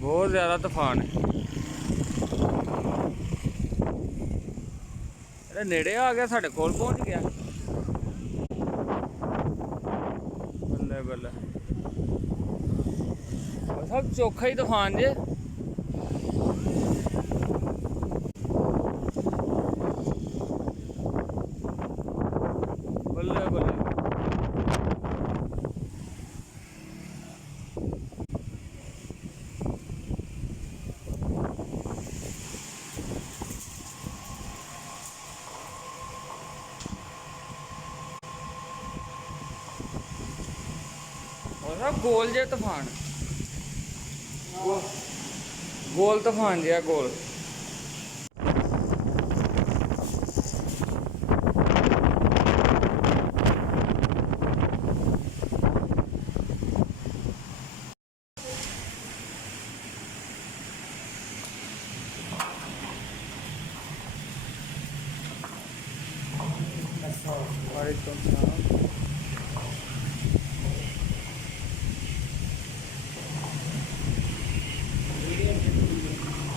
बहुत ज़्यादा तूफान है। अरे नेड़े आ गया, साढ़े कोल पहुंच गया। बल्ले बल्ले, सब चौखा ही तूफान जे। बल्ले बल्ले, और गोल जे तूफान, गोल तूफान जे गोल।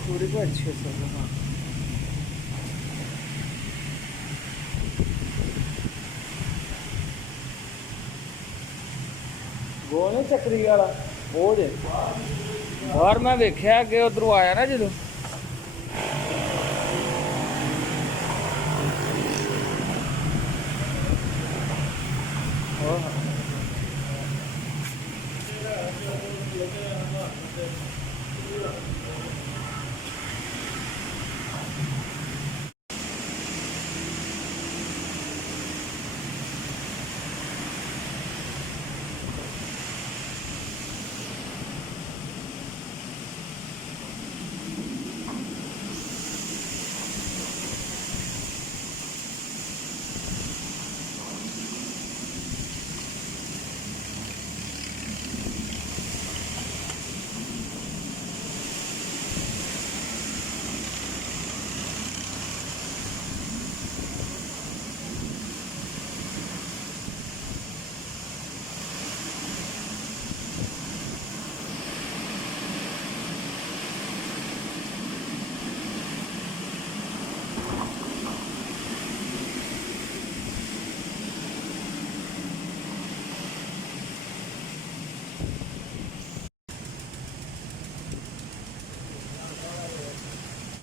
थोड़ी को अच्छे से, हाँ गोल नहीं चक्री वाला वो जे बाहर मैं वेख्या कि उधरों आया ना जो हाँ